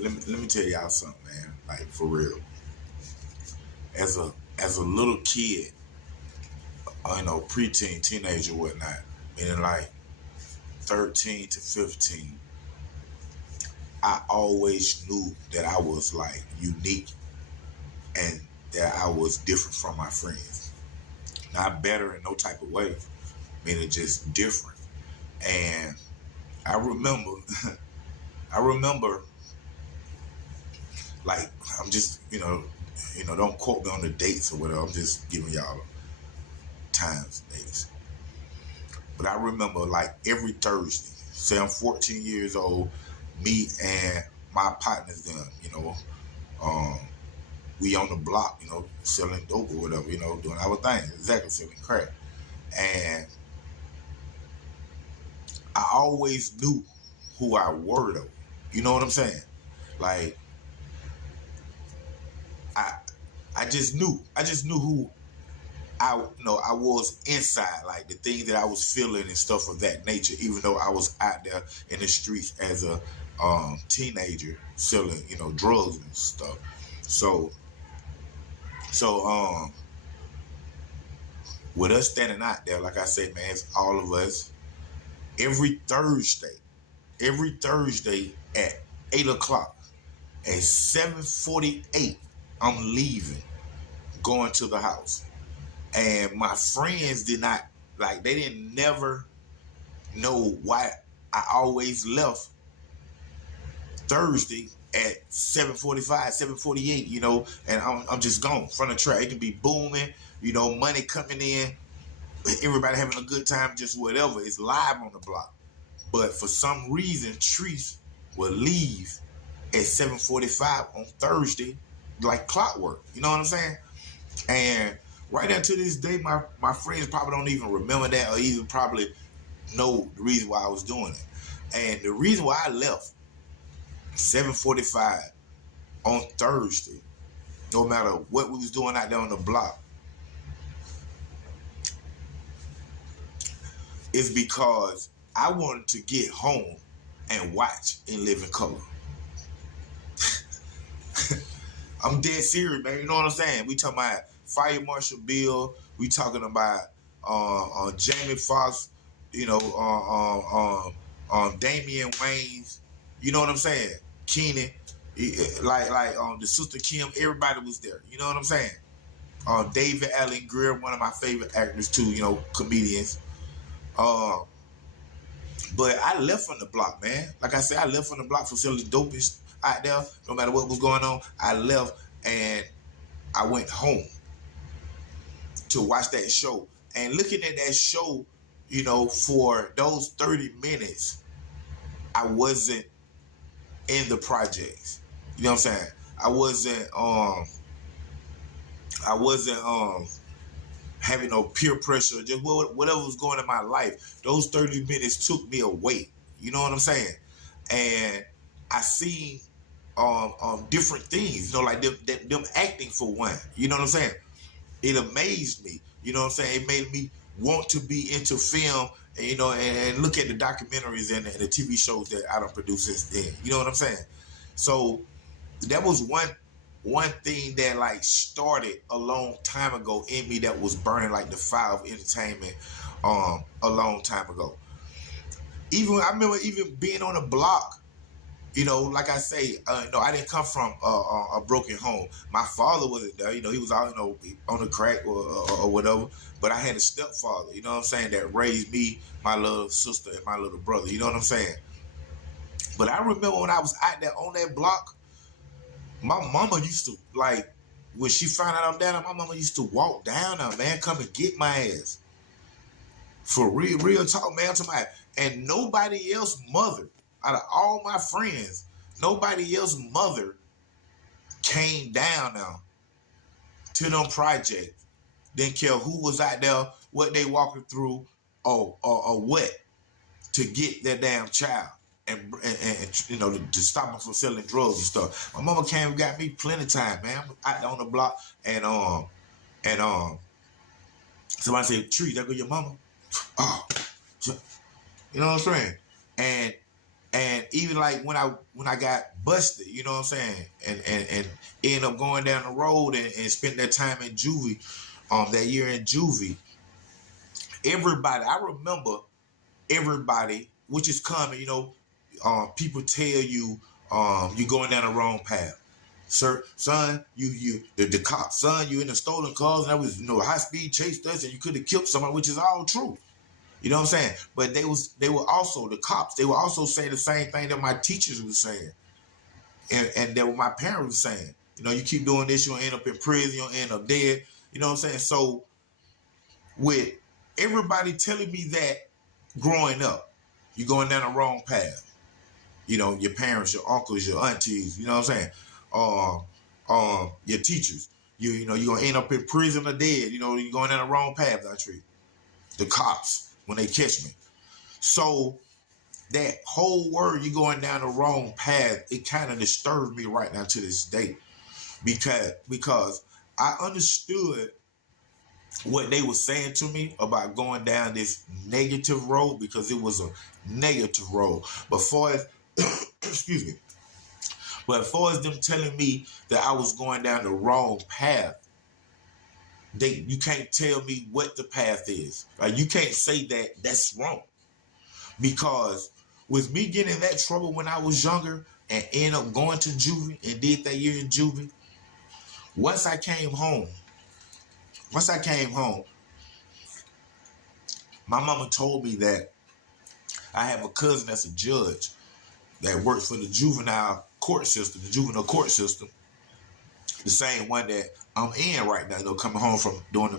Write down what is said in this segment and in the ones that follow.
let me tell y'all something, man. Like for real. As a little kid, preteen, teenager, whatnot, meaning like 13 to 15, I always knew that I was like unique and that I was different from my friends. Not better in no type of way, meaning just different. And I remember, I remember, like I'm just, don't quote me on the dates or whatever. I'm just giving y'all times, dates. But I remember like every Thursday, say I'm 14 years old, me and my partners, um, we on the block, selling dope or whatever, doing our thing, exactly, selling crack. And I always knew who I were though. You know what I'm saying? Like I I just knew. I just knew who I was inside, like the things that I was feeling and stuff of that nature, even though I was out there in the streets as a teenager selling, drugs and stuff. So so with us standing out there, like I said, man, it's all of us. Every Thursday at 8 o'clock, at 7:48, I'm leaving, going to the house. And my friends did not, like, they didn't never know why I always left Thursday at 7:45, 7:48, and I'm just gone from the track. It can be booming, money coming in, everybody having a good time, just whatever. It's live on the block. But for some reason, Treese will leave at 7:45 on Thursday, like clockwork. You know what I'm saying? And right now to this day, my friends probably don't even remember that or even probably know the reason why I was doing it. And the reason why I left 7:45 on Thursday, no matter what we was doing out there on the block, is because I wanted to get home and watch in living color. I'm dead serious, man. You know what I'm saying? We talking about Fire Marshal Bill. We talking about Jamie Foxx. Damian Wayans. You know what I'm saying? Keenan, like the Sister Kim. Everybody was there. You know what I'm saying? David Allen Greer, one of my favorite actors too. Comedians. But I left from the block, man. Like I said, I left from the block for selling dopest out there. No matter what was going on, I left and I went home to watch that show. And looking at that show, for those 30 minutes, I wasn't in the projects. You know what I'm saying? I wasn't having no peer pressure, just whatever was going on in my life. Those 30 minutes took me away. You know what I'm saying? And I seen different things, like them acting for one. You know what I'm saying? It amazed me. You know what I'm saying? It made me want to be into film and, and look at the documentaries and the TV shows that I don't produce since then. You know what I'm saying? So that was one thing that like started a long time ago in me, that was burning like the fire of entertainment a long time ago. I remember even being on a block. Like I say, I didn't come from a broken home. My father wasn't there. He was out, on the crack or whatever. But I had a stepfather, you know what I'm saying, that raised me, my little sister, and my little brother. You know what I'm saying? But I remember when I was out there on that block, my mama used to, like, when she found out I'm down there, my mama used to walk down there, man, come and get my ass. For real talk, man. And nobody else mother, out of all my friends, nobody else mother came down now to them projects. Didn't care who was out there, what they walking through, or what, to get their damn child and to stop them from selling drugs and stuff. My mama came and got me plenty of time, man. Out there on the block, and somebody said, "Tree, that go your mama?" Oh, you know what I'm saying? And And even like when I got busted, you know what I'm saying, and ended up going down the road and spent that time in juvie, that year in juvie, everybody, I remember everybody, which is common, you know, people tell you, you're going down the wrong path. Sir, son, the cop, son, you in the stolen cars, and that was, you know, high speed chased us, and you could have killed somebody, which is all true. You know what I'm saying? But they were also the cops. They were also saying the same thing that my teachers were saying, and that what my parents were saying. You know, you keep doing this, you'll end up in prison, you'll end up dead. You know what I'm saying? So with everybody telling me that growing up, you're going down the wrong path. You know, your parents, your uncles, your aunties, you know what I'm saying? Your teachers. You know, you're gonna end up in prison or dead. You know, you're going down the wrong path, Dontrece. The cops, when they catch me. So that whole word, you're going down the wrong path, it kind of disturbs me right now to this day. Because I understood what they were saying to me about going down this negative road, because it was a negative road. But far as excuse me, but as far as them telling me that I was going down the wrong path, you can't tell me what the path is. Like, you can't say that that's wrong. Because with me getting in that trouble when I was younger and end up going to juvie and did that year in juvie, once I came home, my mama told me that I have a cousin that's a judge that works for the juvenile court system, the same one that I'm in right now, though, coming home from doing the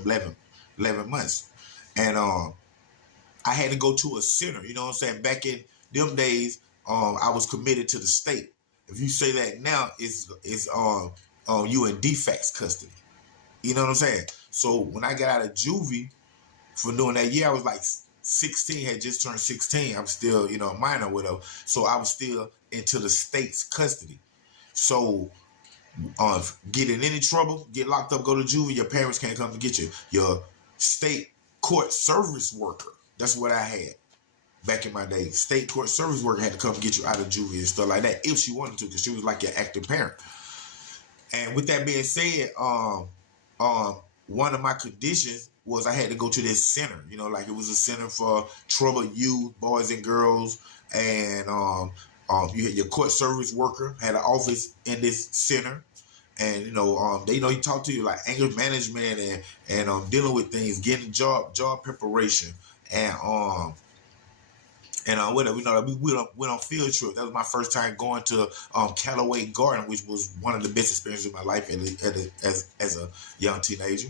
11 months. And I had to go to a center, you know what I'm saying? Back in them days, I was committed to the state. If you say that now, it's you in defects custody. You know what I'm saying? So when I got out of juvie for doing that year, I was like 16, had just turned 16. I'm still, you know, a minor, whatever. So I was still into the state's custody. So get in any trouble, get locked up, go to juvie, your parents can't come to get you. Your state court service worker, that's what I had back in my day. State court service worker had to come get you out of juvie and stuff like that if she wanted to, because she was like your active parent. And with that being said, one of my conditions was I had to go to this center. You know, like it was a center for troubled youth, boys and girls, and you had your court service worker had an office in this center. And you know, they he talk to you like anger management and dealing with things, getting job preparation, and whatever. You know, we went on field trip. That was my first time going to Callaway Garden, which was one of the best experiences of my life as a young teenager.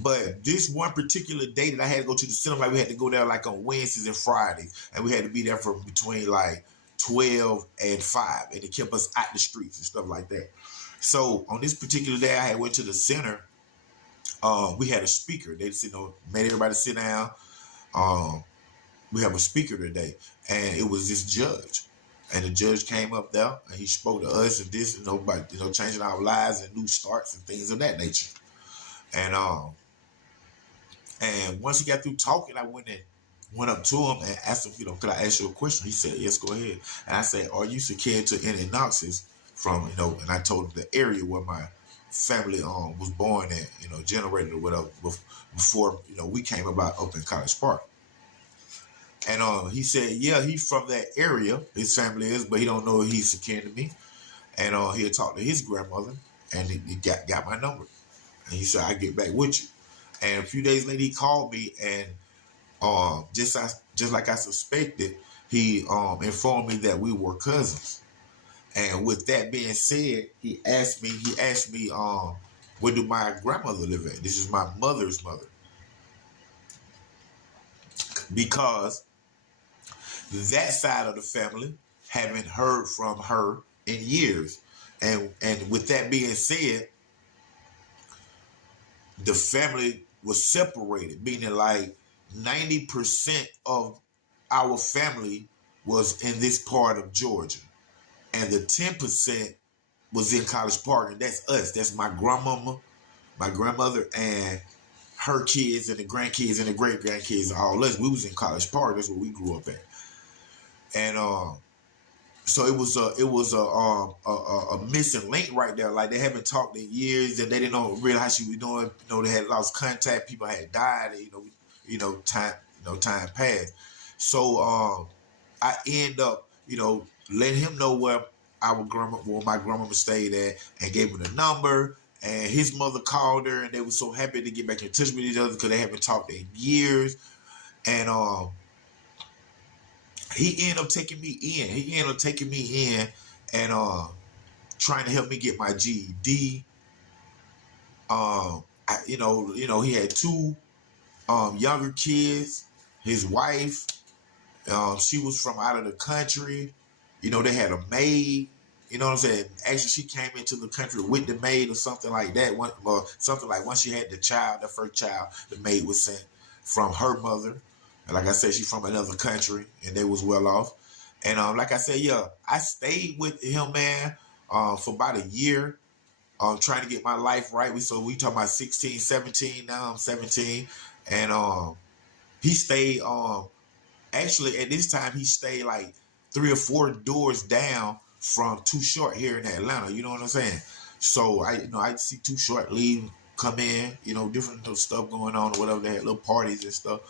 But this one particular day that I had to go to the cinema, like we had to go there like on Wednesdays and Fridays, and we had to be there from between like 12 and 5, and it kept us out the streets and stuff like that. So on this particular day, I had went to the center. We had a speaker. They just, made everybody sit down. We have a speaker today, and it was this judge. And the judge came up there, and he spoke to us and this, about changing our lives and new starts and things of that nature. And once he got through talking, I went up to him and asked him, could I ask you a question? He said, yes, go ahead. And I said, are you secure to any Knoxes from, and I told him the area where my family was born at, generated or whatever before, we came about up in College Park. And he said, yeah, he's from that area, his family is, but he don't know if he's secure to me. And he'll talk to his grandmother, and he got my number. And he said, I'll get back with you. And a few days later, he called me, and just like I suspected, he informed me that we were cousins. And with that being said, he asked me, where do my grandmother live at? This is my mother's mother. Because that side of the family haven't heard from her in years. And with that being said, the family was separated, meaning like 90% of our family was in this part of Georgia. And the 10% was in College Park, and that's us. That's my grandmama, my grandmother, and her kids and the grandkids and the great-grandkids and all us. We was in College Park. That's where we grew up at. And So it was a missing link right there. Like they haven't talked in years, and they didn't know really how she was doing. You know, they had lost contact. People had died. Time passed. So I end up, letting him know where my grandmama stayed at, and gave him the number. And his mother called her, and they were so happy to get back in touch with each other because they haven't talked in years. And he ended up taking me in. And trying to help me get my GED. He had two younger kids. His wife, she was from out of the country. They had a maid. You know what I'm saying? Actually, she came into the country with the maid or something like that. Something like once she had the first child, the maid was sent from her mother. And like I said, she's from another country, and they was well off. And like I said, yeah, I stayed with him, man, for about a year, trying to get my life right. We talking about 16, 17. Now I'm 17, and he stayed. Actually, at this time, he stayed like 3 or 4 doors down from Too Short here in Atlanta. You know what I'm saying? So I see Too Short leave, come in. Different stuff going on or whatever. They had little parties and stuff.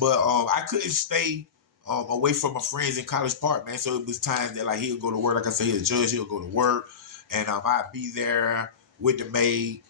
But I couldn't stay away from my friends in College Park, man. So it was times that like he'll go to work. Like I said, he's a judge. He'll go to work, and I'd be there with the maid.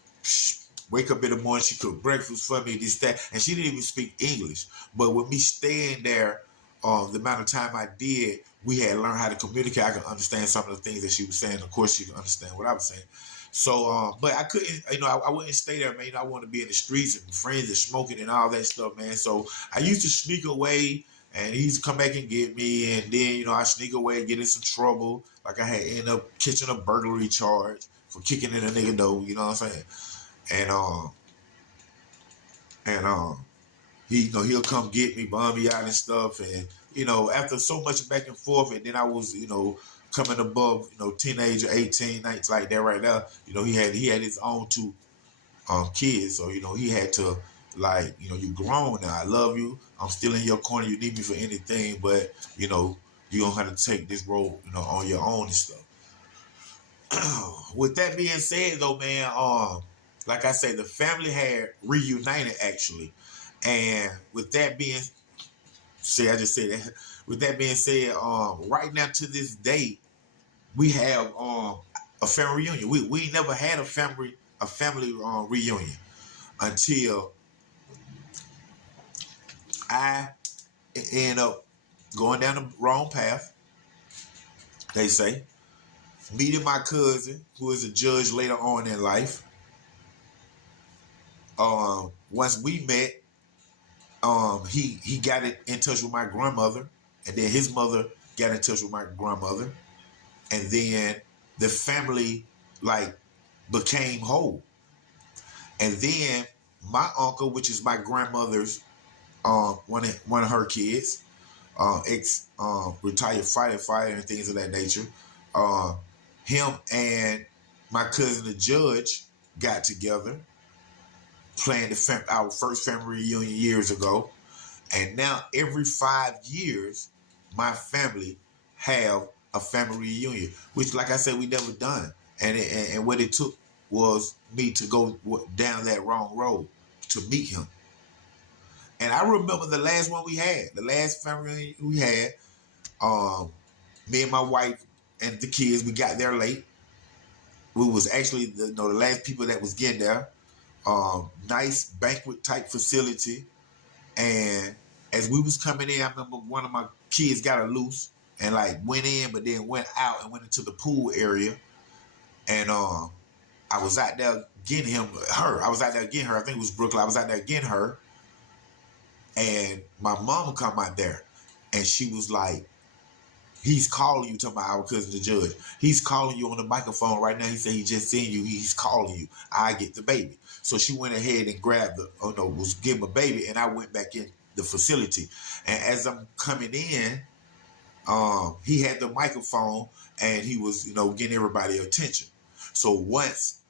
Wake up in the morning, she cooked breakfast for me, this, that, and she didn't even speak English. But with me staying there, the amount of time I did, we had learned how to communicate. I could understand some of the things that she was saying. Of course, she could understand what I was saying. So, but I couldn't, I wouldn't stay there, man. I wanted to be in the streets and friends and smoking and all that stuff, man. So I used to sneak away, and he used to come back and get me. And then, I sneak away and get in some trouble. Like I had ended up catching a burglary charge for kicking in a nigga door, you know what I'm saying? And he'll come get me, bum me out and stuff. And, after so much back and forth, and then I was, coming above, teenager, 18, 19, like that right now, he had his own two kids. So, he had to, like, you grown now. I love you. I'm still in your corner. You need me for anything, but, you're going to have to take this road, on your own and stuff. With that being said, though, man, like I said, the family had reunited, actually. And with that being said, I just said that. With that being said, right now to this day, we have a family reunion. We never had a family reunion until I end up going down the wrong path, they say, meeting my cousin, who is a judge later on in life. Once we met, he got in touch with my grandmother, and then his mother got in touch with my grandmother, and then the family like became whole. And then my uncle, which is my grandmother's one of her kids, ex retired firefighter and things of that nature, him and my cousin the judge got together, planned our first family reunion years ago. And now every 5 years, my family have a family reunion, which, like I said, we never done. And what it took was me to go down that wrong road to meet him. And I remember the last one we had, the last family we had, me and my wife and the kids, we got there late. We was actually the last people that was getting there. Nice banquet type facility. And as we was coming in, I remember one of my kids got her loose and like went in, but then went out and went into the pool area. And I was out there getting her. I was out there getting her. I think it was Brooklyn. I was out there getting her. And my mama come out there, and she was like, "He's calling you," talking about our cousin the judge. "He's calling you on the microphone right now. He said he just seen you. He's calling you. I get the baby." So she went ahead and grabbed was giving a baby, and I went back in the facility. And as I'm coming in, he had the microphone, and he was, getting everybody attention. So once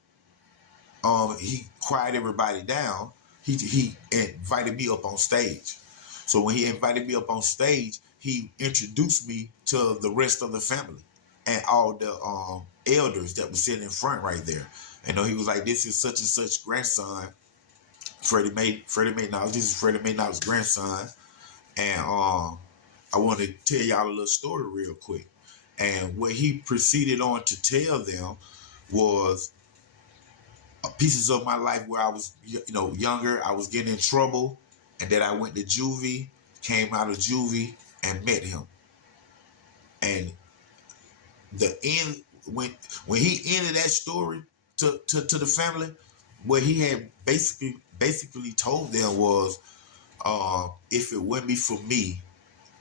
he quieted everybody down, he invited me up on stage. So when he invited me up on stage, he introduced me to the rest of the family and all the elders that were sitting in front right there. And he was like, "This is such and such grandson, Freddie May Knox. This is Freddie May Knox's grandson." And I want to tell y'all a little story real quick. And what he proceeded on to tell them was pieces of my life where I was, younger. I was getting in trouble, and then I went to juvie, came out of juvie, and met him. And the end, when he ended that story to the family, what he had basically told them was, if it wouldn't be for me,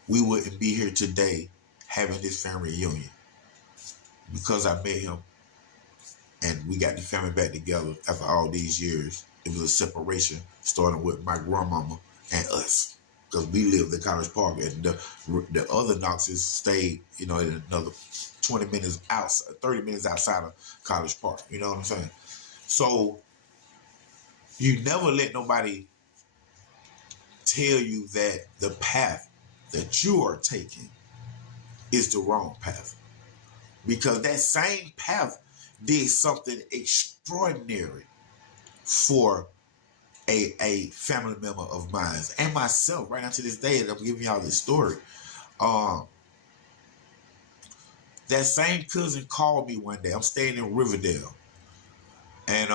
we wouldn't be here today having this family reunion, because I met him and we got the family back together after all these years. It was a separation starting with my grandmama and us, because we lived in College Park, and the other Knoxes stayed, in another 20 minutes outside, 30 minutes outside of College Park. You know what I'm saying? So you never let nobody tell you that the path that you are taking is the wrong path, because that same path did something extraordinary for a family member of mine and myself right now to this day. And I'm giving y'all this story. That same cousin called me one day. I'm staying in Riverdale, and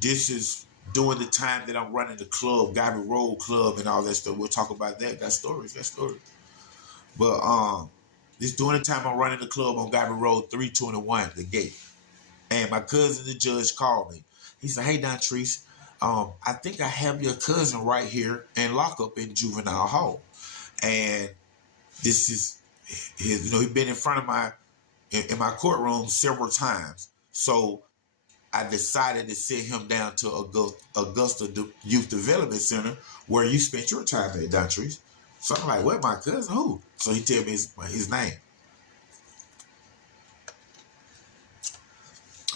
this is during the time that I'm running the club, Gabby Road Club, and all that stuff. We'll talk about that. Got stories. But this during the time I'm running the club on Gabby Road 321, the gate. And my cousin, the judge, called me. He said, "Hey, Dontrece, I think I have your cousin right here in lockup in juvenile hall. And this is his, he's been in front of in my courtroom several times. So I decided to send him down to Augusta Youth Development Center, where you spent your time at, Dontrece." So I'm like, "What, my cousin? Who?" So he tell me his name.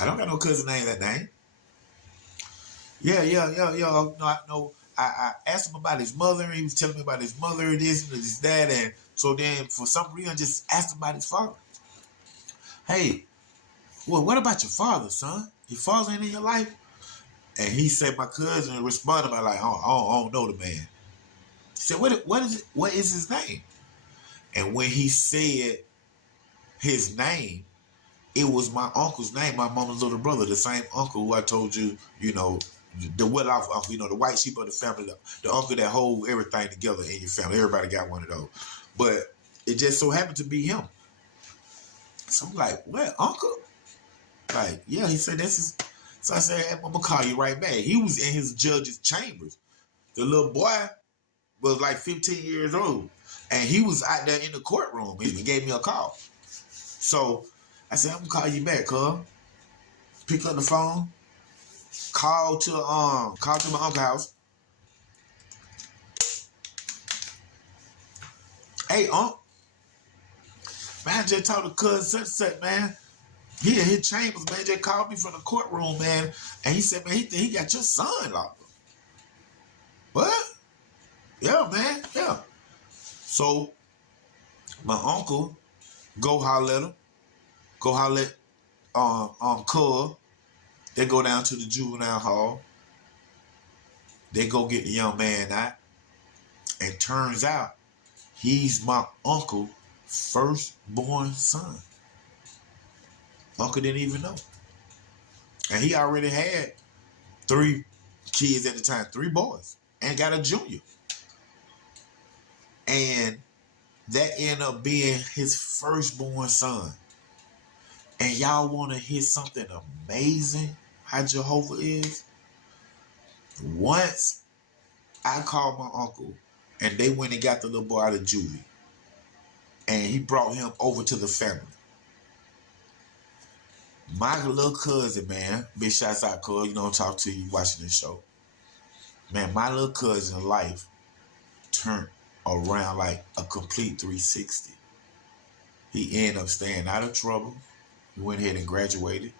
I don't got no cousin named that name. Yeah. No, I know. I asked him about his mother, and he was telling me about his mother, this and his dad, and so then for some reason I just asked him about his father. "Hey, well, what about your father, son? Your father ain't in your life?" And he said, my cousin responded by like, I don't know the man. He said, what is his name? And when he said his name, it was my uncle's name, my mama's little brother, the same uncle who I told you, the well-off uncle, the white sheep of the family, the uncle that hold everything together in your family. Everybody got one of those. But it just so happened to be him. So I'm like, "What, uncle?" Like, yeah, he said, "This is..." So I said, "Hey, I'm going to call you right back." He was in his judge's chambers. The little boy was like 15 years old. And he was out there in the courtroom. He gave me a call. So I said, "I'm going to call you back, cuz." Pick up the phone. Call to my uncle's house. "Hey, Unc, man, I just talked to cousin such, man. He in his chambers, man. Just called me from the courtroom, man. And he said, man, he think he got your son locked up." "What?" "Yeah, man, yeah." So my uncle go holler at him. Go holler at cuz. They go down to the juvenile hall. They go get the young man out. And turns out he's my uncle's firstborn son. Uncle didn't even know. And he already had 3 kids at the time, 3 boys, and got a junior. And that ended up being his firstborn son. And y'all want to hear something amazing, how Jehovah is? Once I called my uncle, and they went and got the little boy out of juvie, and he brought him over to the family. My little cousin, man, big shouts out, cuz, talk to you watching this show. Man, my little cousin's life turned around like a complete 360. He ended up staying out of trouble. He went ahead and graduated.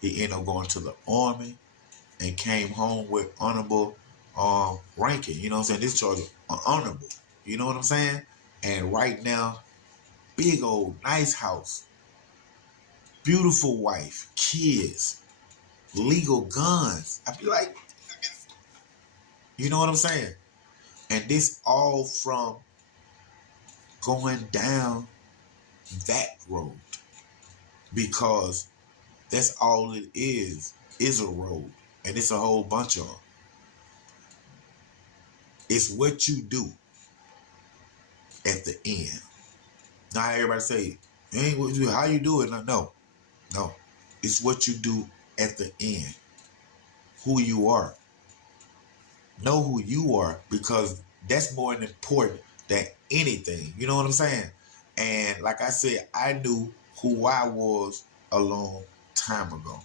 He ended up going to the Army and came home with honorable ranking. You know what I'm saying? This charge honorable. You know what I'm saying? And right now, big old nice house, beautiful wife, kids, legal guns. I'd be like, you know what I'm saying? And this all from going down that road, because that's all it is a road. And it's a whole bunch of them. It's what you do at the end. Not everybody say, ain't what you do, how you do it. No. It's what you do at the end. Who you are. Know who you are, because that's more important than anything. You know what I'm saying? And like I said, I knew who I was a long time ago.